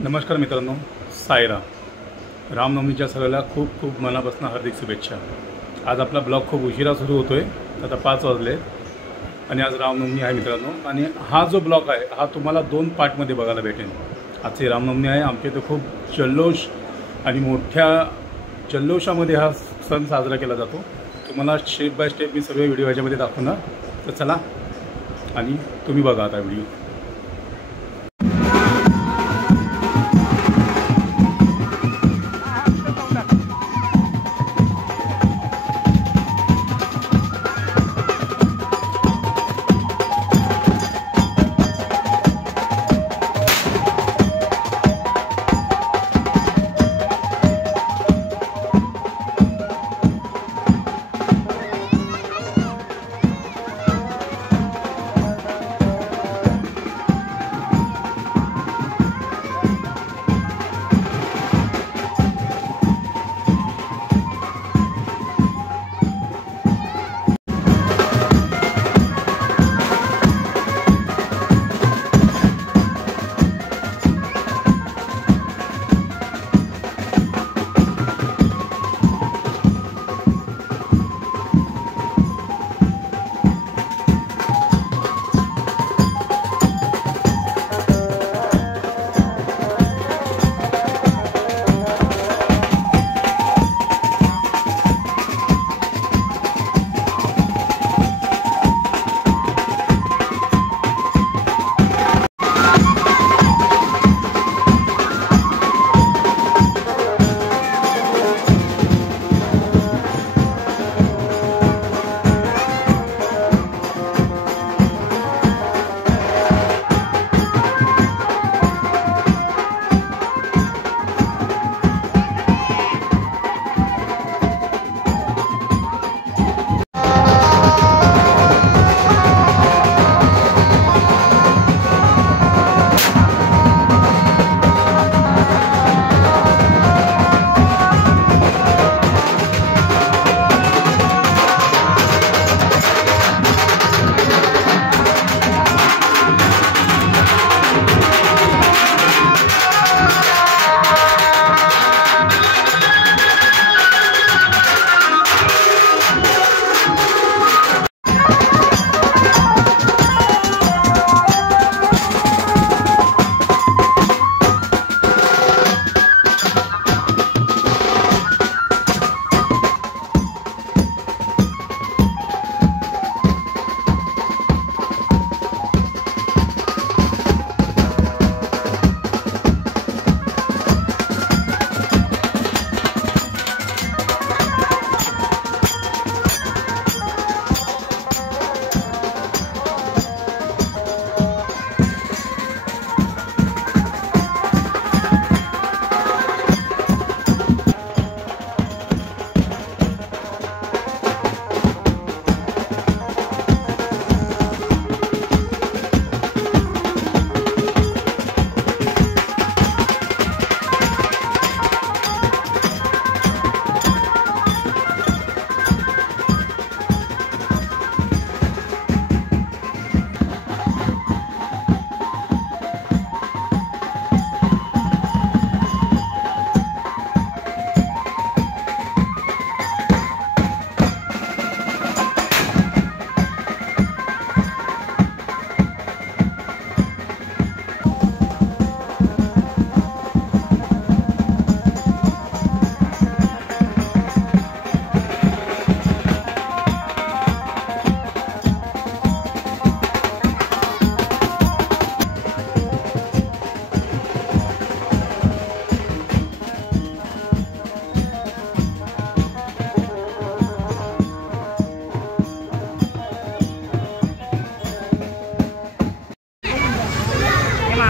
नमस्कार मित्रांनो, साईराम. रामनवमीच्या सगळ्याला खूप खूप मनापासून हार्दिक शुभेच्छा. आज आपला ब्लॉग खूप उशिरा सुरू होतो आहे. आता 5 वाजले आणि आज रामनवमी आहे मित्रांनो. आणि हा जो ब्लॉग आहे हा तुम्हाला 2 पार्टमध्ये बघायला भेटेल. आजची रामनवमी आहे. आमच्या इथे खूप जल्लोष आणि मोठ्या जल्लोषामध्ये हा सण साजरा केला जातो. तुम्हाला स्टेप बाय स्टेप मी सगळे व्हिडिओ ह्याच्यामध्ये दाखवणार. तर चला आणि तुम्ही बघा आता व्हिडिओ.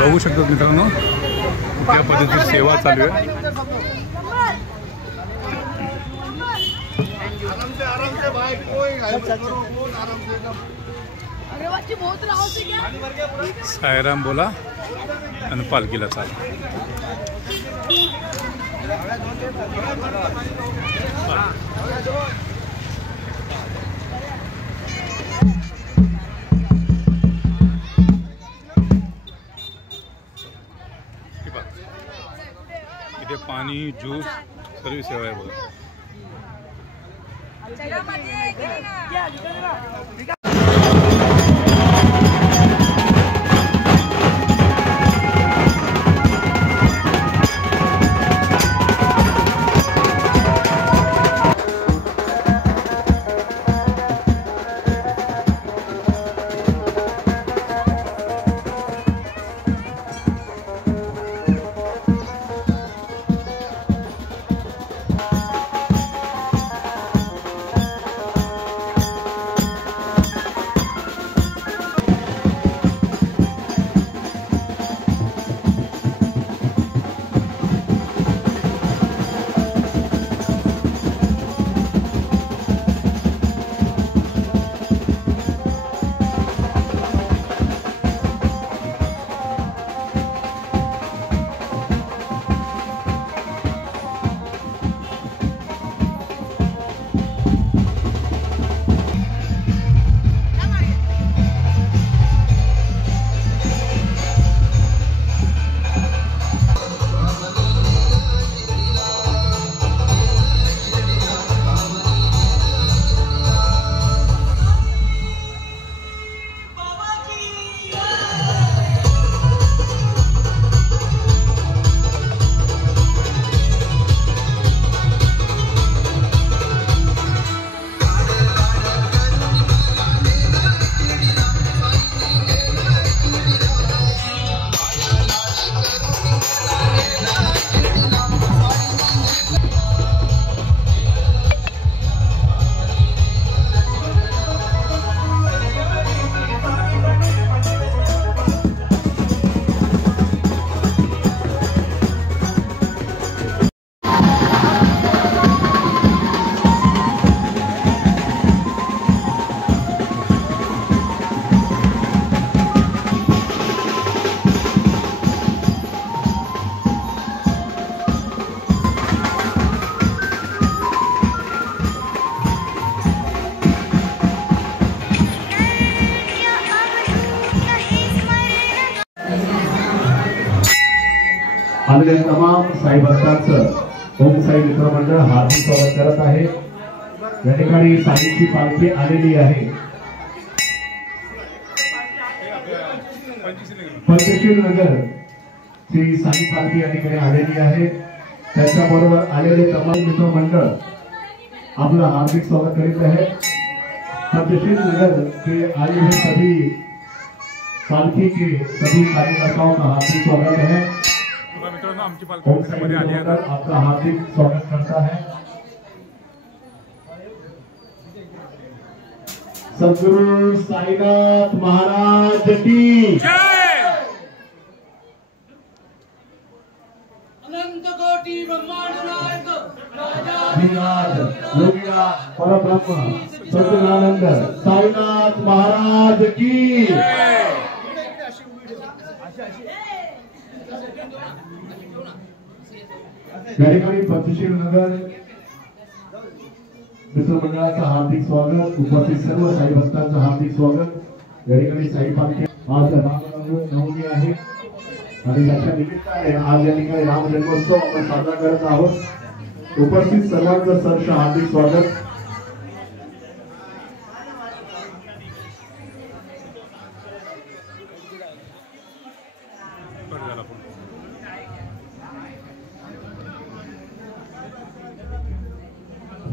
बघू शकतात मित्रांनो कुठल्या पद्धतीची सेवा चालू आहे. साईराम बोला आणि पालखीला चाल. पाणी ज्यूस सर्व सेवा आहे बघा. आलेले तमाम साई भक्तांचं ओम साई मित्र मंडळ हार्दिक स्वागत करत आहे. या ठिकाणी साईची पालखी आलेली आहे. पंचशील नगर ची साई पालखी या ठिकाणी आलेली आहे. त्याच्याबरोबर आलेले तमाम मित्र मंडळ आपलं हार्दिक स्वागत करीत आहे. पंचशील नगर के आए हुए सभी पालखी के सभी कार्यकर्ताओं का हार्दिक स्वागत है. मित्रांनो आमची पालखी मध्ये आली आहे. आपका हार्दिक स्वागत करता है. सद्गुरु साईनाथ महाराज की जय. अनंत कोटि ब्रह्मांड नायक धीराज योगीराज परब्रह्म सच्चिदानंद साईनाथ महाराज की या ठिकाणी पंचशील नगर मित्रमंडळाचं हार्दिक स्वागत. उपस्थित सर्व साई भक्तांचं हार्दिक स्वागत. या ठिकाणी साई पालखी आज रामनवमी आहे आणि त्याच्या निमित्ताने आज या ठिकाणी राम जन्मोत्सव आपण साजरा करत आहोत. उपस्थित सर्वांचं सहर्ष हार्दिक स्वागत.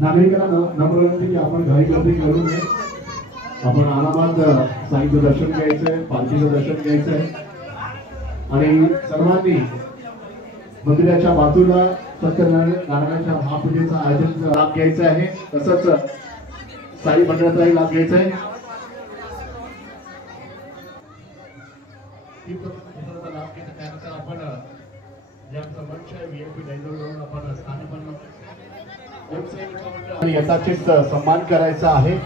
नागरिकांना नम्र विनंती की आपण घाई गर्दी करू नये. आपण आरामात साईचं दर्शन घ्यायचंय, पालखीचं दर्शन घ्यायचंय आणि सर्वांनी मंदिराच्या बाजूला सत्यनारायणाच्या महापूजेचा आयोजन लाभ घ्यायचा आहे. तसंच साई मंडळाचाही लाभ घ्यायचा आहे. लाभ घेता त्यानंतर आपण ज्यांचं मंच आहे VIP डायनिंग आपण स्थानी पण आणि याचाच सन्मान करायचा आहे.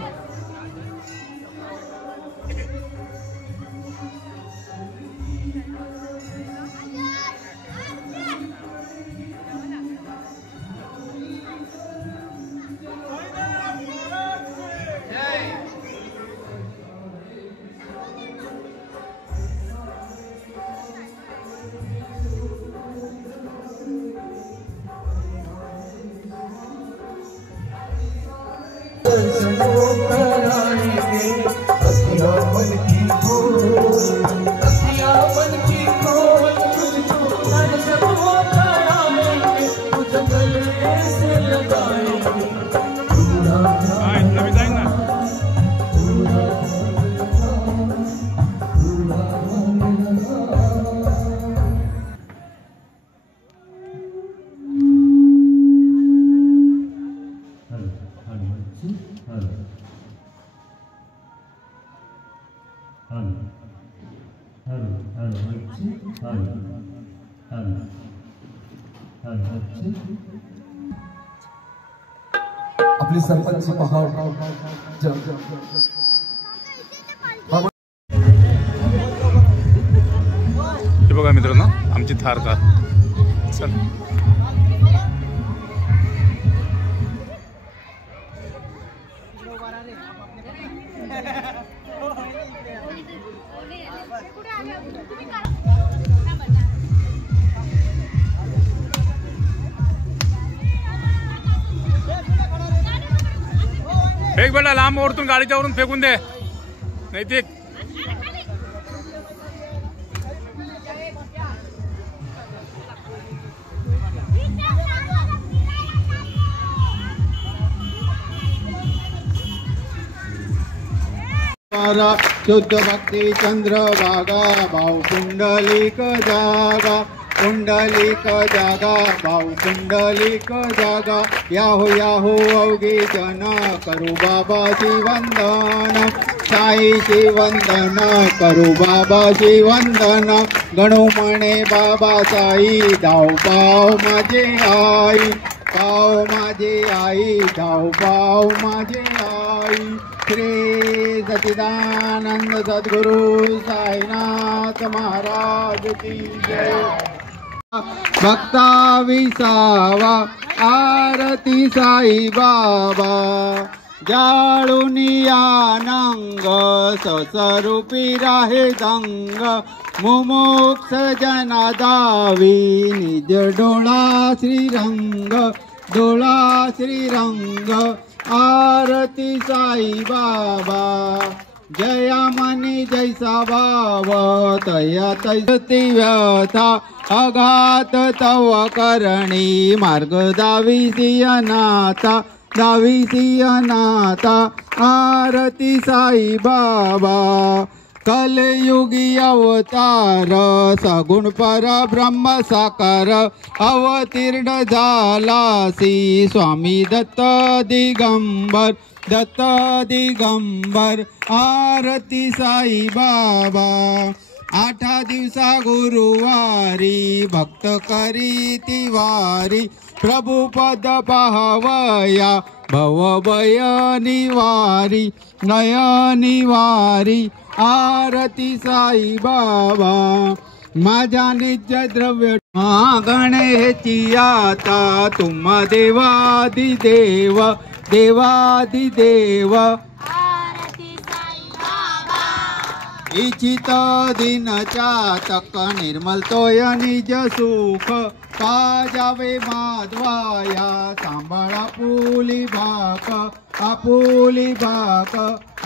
आपली सरपंच पहाड हे बघा मित्रांनो आमची थार कार चल एक बेटा लांब ओढतून गाडीच्या वरून फेकून दे नाही ते शुद्ध भक्ती चंद्रभागा भाऊ कुंडलिक जागा कुंडलिक जागा भाऊ कुंडलिक जागा याहो याहो अवघे जन करू बाबाची वंदन साईची वंदन करू बाबाची वंदन गणू म्हणे बाबा साई धाव पाव माझे आई पाव माझे आई धाव पाव माझे आई श्री सच्चिदानंद सद्गुरु साईनाथ महाराज की जय भक्ता विसावा आरती साई बाबा जाळुनिया नंग ससरूपी राहे दंग मुमुक्ष जना दावी निज डोळा श्रीरंग डोळा श्रीरंग आरती साई बाबा जया मनी जैसा भाव तया तैसती व्यथा अघात तव करणी मार्ग दाविसी अनाथा दाविसी अनाथा आरती साई बाबा कलयुगी अवतार सगुण परब्रह्म साकार अवतीर्ण झालासी स्वामी दत्त दिगंबर दत्त दिगंबर आरती साई बाबा 8 दिवसा गुरुवारी भक्त करीती वारी प्रभु पद पाहवया भवभय निवारी नयनिवारी आरती साई बाबा माझ्या नित्य द्रव्य गणेची आता तुम देवादिदेव देवादिदेव इच्छित दिन चातक निर्मल तोय निज सुख पाजावे माधवाया सांभाळा आपुली भाक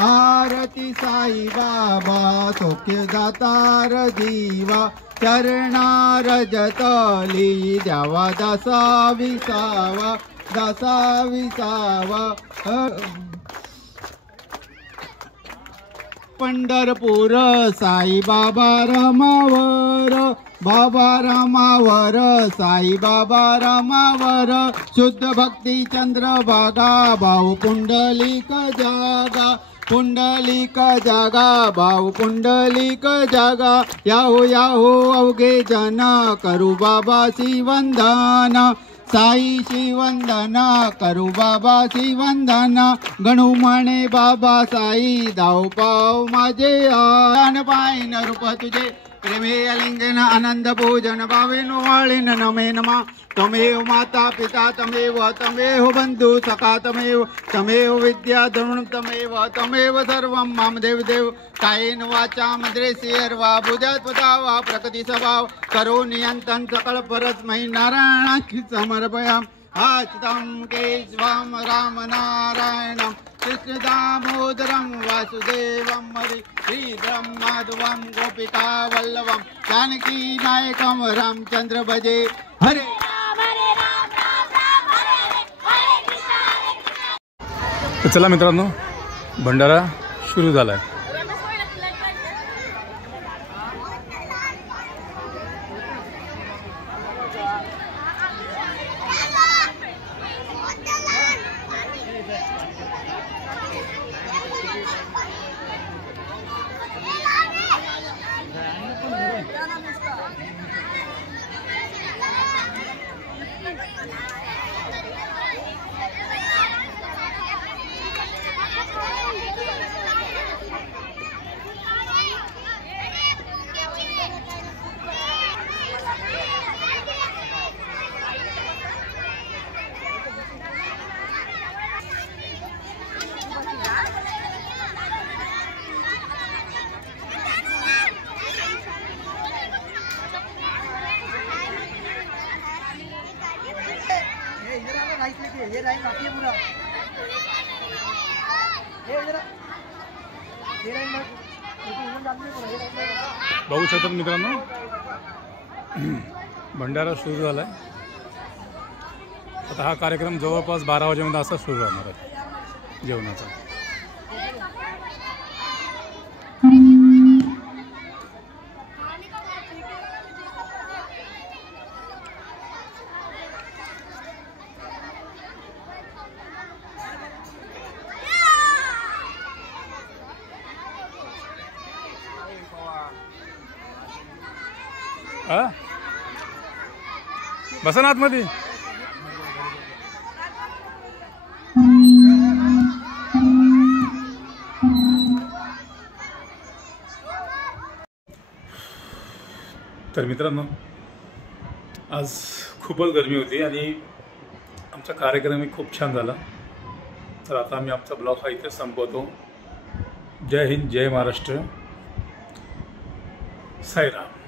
आरती साई बाबा सौख्य दातार जीवा चरणार जतली द्यावा दसा विसावा पंढरपूर साई बाबा रमावर साई बाबा रमावर शुद्ध भक्ती चंद्रभागा भाऊ पुंडलिक जागा भाऊ पुंडलिक जागा याहो याहो अवघे जन करू बाबाची वंदन साईची वंदन करू बाबाची वंदन गणू म्हणे बाबा साई धाव पाव माझे आन पायन रूप तुझे प्रेमे अलिंगन आनंद पूजन भावेन वाळीन नमे नमा तमेव माता पिता तमेव बंधु सखा तमेव विद्या द्रोण तमेव सर्वं माम देव कायेन वाचा मद्रेसेर्वा बुद्ध्यात्वता वा प्रकृती स्वभाव करो नियंत्रण सकल परस्मै नारायणाखी समर्पयाम अच्युतं केशवं रामनारायणं कृष्णदामोदरं वासुदेवं हरि श्रीधरं माधवं गोपिकावल्लभं जानकीनायकं रामचंद्र भजे हरे तर चला मित्रांनो, भंडारा सुरू झाला आहे. बघू शकतात मित्रांनो, भंडारा सुरू झाला आहे. आता हा कार्यक्रम जवळपास 12 वाजेपर्यंत असा सुरू राहणार आहे जेवणाचा. बसा ना आतमध्ये. तर मित्रांनो, आज खूपच गरमी होती आणि आमचा कार्यक्रमही खूप छान झाला. तर आता आम्ही आमचा ब्लॉग हा इथे संपवतो. जय हिंद, जय महाराष्ट्र, साईराम.